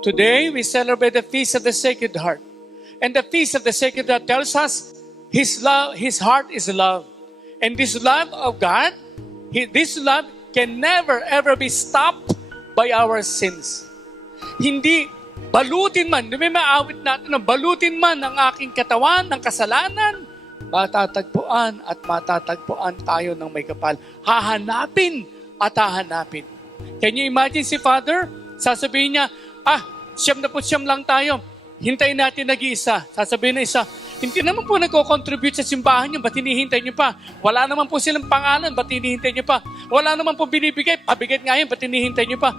Today, we celebrate the Feast of the Sacred Heart. And the Feast of the Sacred Heart tells us His love, His heart is love. And this love of God, this love can never ever be stopped by our sins. Hindi balutin man, di ba maawit natin na balutin man ang aking katawan ng kasalanan, matatagpuan at matatagpuan tayo ng may kapal. Hahanapin at hahanapin. Can you imagine si Father? Sasabihin niya, 79 lang tayo. Hintayin natin nag-iisa. Sasabihin na isa, hindi naman po nagko-contribute sa simbahan niyo, ba't hinihintay niyo pa? Wala naman po silang pangalan, ba't hinihintay niyo pa? Wala naman po binibigay, pabigat nga yun, ba't hinihintay niyo pa?